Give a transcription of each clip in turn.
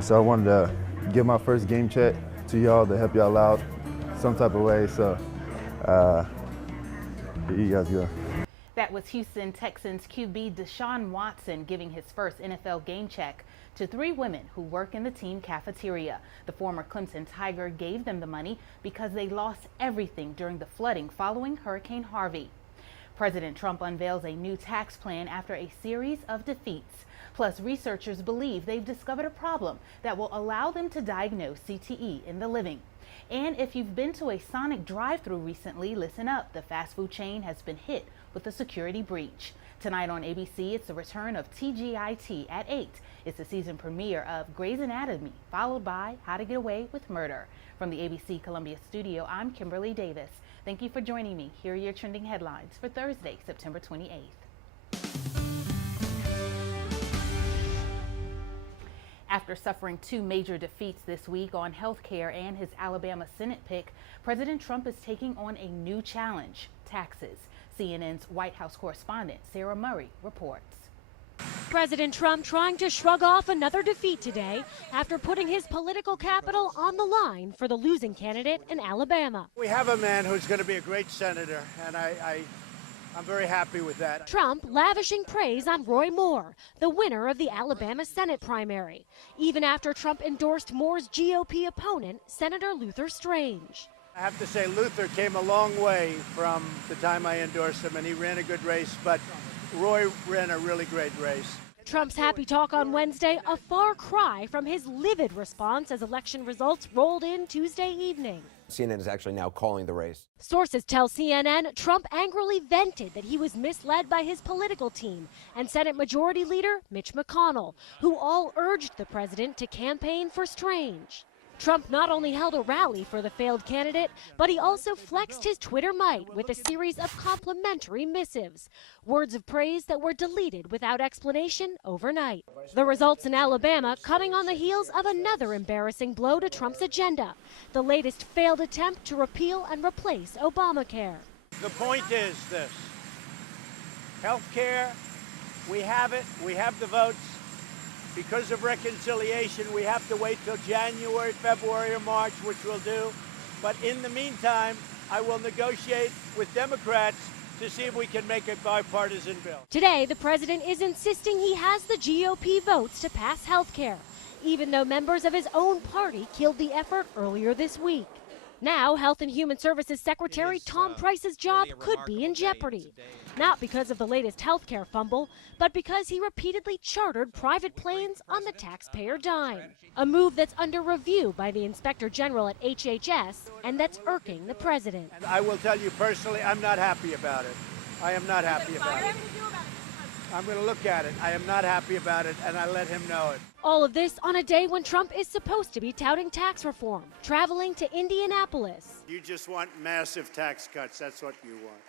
So I wanted to give my first game check to y'all to help y'all out some type of way. So here you guys go. That was Houston Texans QB Deshaun Watson giving his first NFL game check to 3 women who work in the team cafeteria. The former Clemson Tiger gave them the money because they lost everything during the flooding following Hurricane Harvey. President Trump unveils a new tax plan after a series of defeats. Plus, researchers believe they've discovered a problem that will allow them to diagnose CTE in the living. And if you've been to a Sonic drive-thru recently, listen up. The fast food chain has been hit with a security breach. Tonight on ABC, it's the return of TGIT at 8. It's the season premiere of Grey's Anatomy, followed by How to Get Away with Murder. From the ABC Columbia studio, I'm Kimberlei Davis. Thank you for joining me. Here are your trending headlines for Thursday, September 28th. After suffering 2 major defeats this week on health care and his Alabama Senate pick, President Trump is taking on a new challenge: taxes. CNN's White House correspondent Sarah Murray reports. President Trump trying to shrug off another defeat today after putting his political capital on the line for the losing candidate in Alabama. We have a man who's going to be a great senator, and I'm very happy with that. Trump lavishing praise on Roy Moore, the winner of the Alabama Senate primary, even after Trump endorsed Moore's GOP opponent, Senator Luther Strange. I have to say Luther came a long way from the time I endorsed him, and he ran a good race, but Roy ran a really great race. Trump's happy talk on Wednesday, a far cry from his livid response as election results rolled in Tuesday evening. CNN is actually now calling the race. Sources tell CNN Trump angrily vented that he was misled by his political team and Senate Majority Leader Mitch McConnell, who all urged the president to campaign for Strange. Trump not only held a rally for the failed candidate, but he also flexed his Twitter might with a series of complimentary missives, words of praise that were deleted without explanation overnight. The results in Alabama coming on the heels of another embarrassing blow to Trump's agenda, the latest failed attempt to repeal and replace Obamacare. The point is this: health care, we have it, we have the votes. Because of reconciliation, we have to wait till January, February, or March, which we'll do. But in the meantime, I will negotiate with Democrats to see if we can make a bipartisan bill. Today, the president is insisting he has the GOP votes to pass health care, even though members of his own party killed the effort earlier this week. Now, Health and Human Services Secretary Tom Price's job could be in jeopardy, not because of the latest health care fumble, but because he repeatedly chartered private planes on the taxpayer dime, a move that's under review by the Inspector General at HHS and that's irking the president. And I will tell you personally, I'm not happy about it. I am not happy about it. I'm going to look at it. I am not happy about it, and I let him know it. All of this on a day when Trump is supposed to be touting tax reform, traveling to Indianapolis. You just want massive tax cuts. That's what you want.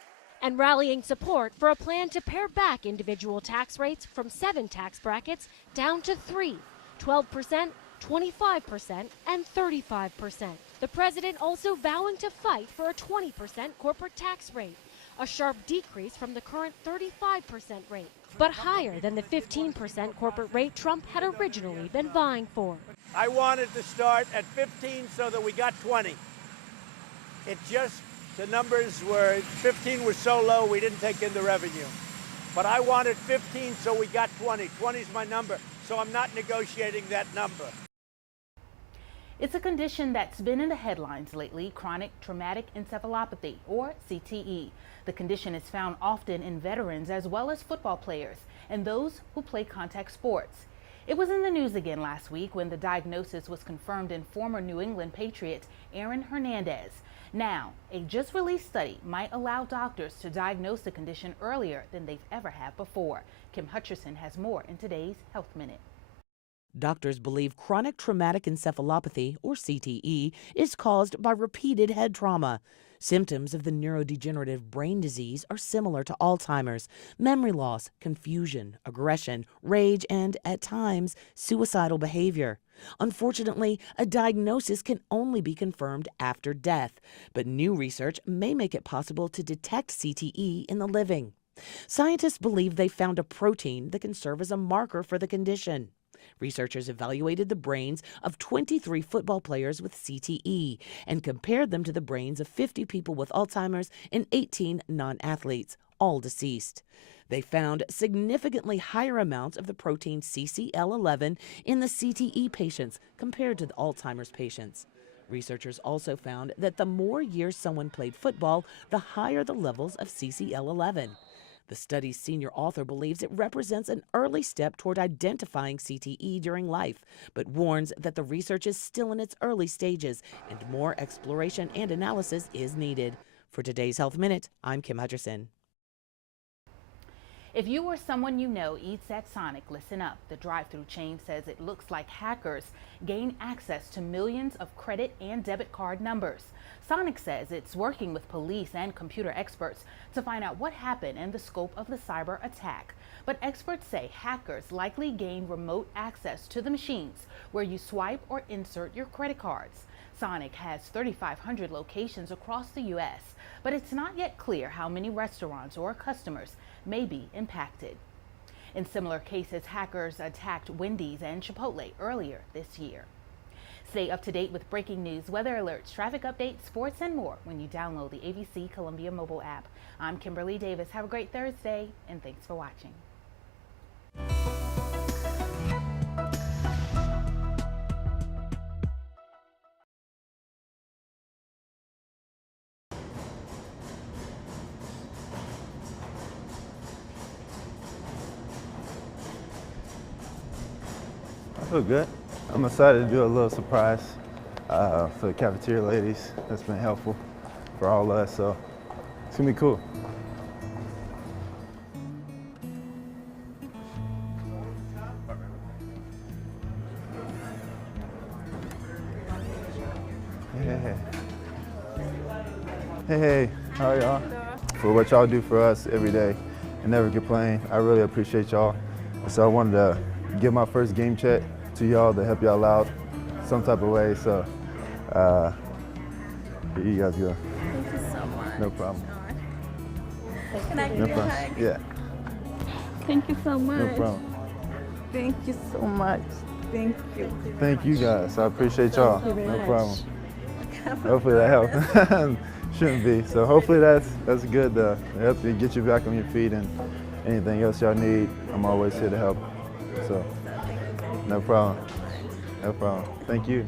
And rallying support for a plan to pare back individual tax rates from 7 tax brackets down to 3, 12%, 25%, and 35%. The president also vowing to fight for a 20% corporate tax rate, a sharp decrease from the current 35% rate, but higher than the 15% corporate rate Trump had originally been vying for. I wanted to start at 15 so that we got 20. The numbers were, 15 was so low we didn't take in the revenue. But I wanted 15 so we got 20. 20 is my number, so I'm not negotiating that number. It's a condition that's been in the headlines lately: chronic traumatic encephalopathy, or CTE. The condition is found often in veterans as well as football players and those who play contact sports. It was in the news again last week when the diagnosis was confirmed in former New England Patriot Aaron Hernandez. Now, a just-released study might allow doctors to diagnose the condition earlier than they've ever had before. Kim Hutcherson has more in today's Health Minute. Doctors believe chronic traumatic encephalopathy, or CTE, is caused by repeated head trauma. Symptoms of the neurodegenerative brain disease are similar to Alzheimer's: memory loss, confusion, aggression, rage, and, at times, suicidal behavior. Unfortunately, a diagnosis can only be confirmed after death, but new research may make it possible to detect CTE in the living. Scientists believe they found a protein that can serve as a marker for the condition. Researchers evaluated the brains of 23 football players with CTE and compared them to the brains of 50 people with Alzheimer's and 18 non-athletes, all deceased. They found significantly higher amounts of the protein CCL11 in the CTE patients compared to the Alzheimer's patients. Researchers also found that the more years someone played football, the higher the levels of CCL11. The study's senior author believes it represents an early step toward identifying CTE during life, but warns that the research is still in its early stages and more exploration and analysis is needed. For today's Health Minute, I'm Kim Hutcherson. If you or someone you know eats at Sonic, listen up. The drive-thru chain says it looks like hackers gain access to millions of credit and debit card numbers. Sonic says it's working with police and computer experts to find out what happened and the scope of the cyber attack. But experts say hackers likely gain remote access to the machines where you swipe or insert your credit cards. Sonic has 3,500 locations across the U.S., but it's not yet clear how many restaurants or customers may be impacted. In similar cases, hackers attacked Wendy's and Chipotle earlier this year. Stay up to date with breaking news, weather alerts, traffic updates, sports, and more when you download the ABC Columbia mobile app. I'm Kimberlei Davis. Have a great Thursday, and thanks for watching. I feel good. I'm excited to do a little surprise for the cafeteria ladies. That's been helpful for all of us, so it's gonna be cool. Hey, how are y'all? For what y'all do for us every day and never complain. I really appreciate y'all. So I wanted to give my first game check to y'all to help y'all out some type of way. So here you guys go. Thank you so much. No problem. Can I give No you a problem. hug? Yeah, Thank you so much. no problem. Thank you so much. Thank you. Thank you guys. I appreciate y'all. you very No much. problem. Hopefully that helped. Shouldn't be. So hopefully that's good to help you get you back on your feet, and anything else y'all need, I'm always here to help. So no problem. No problem. Thank you.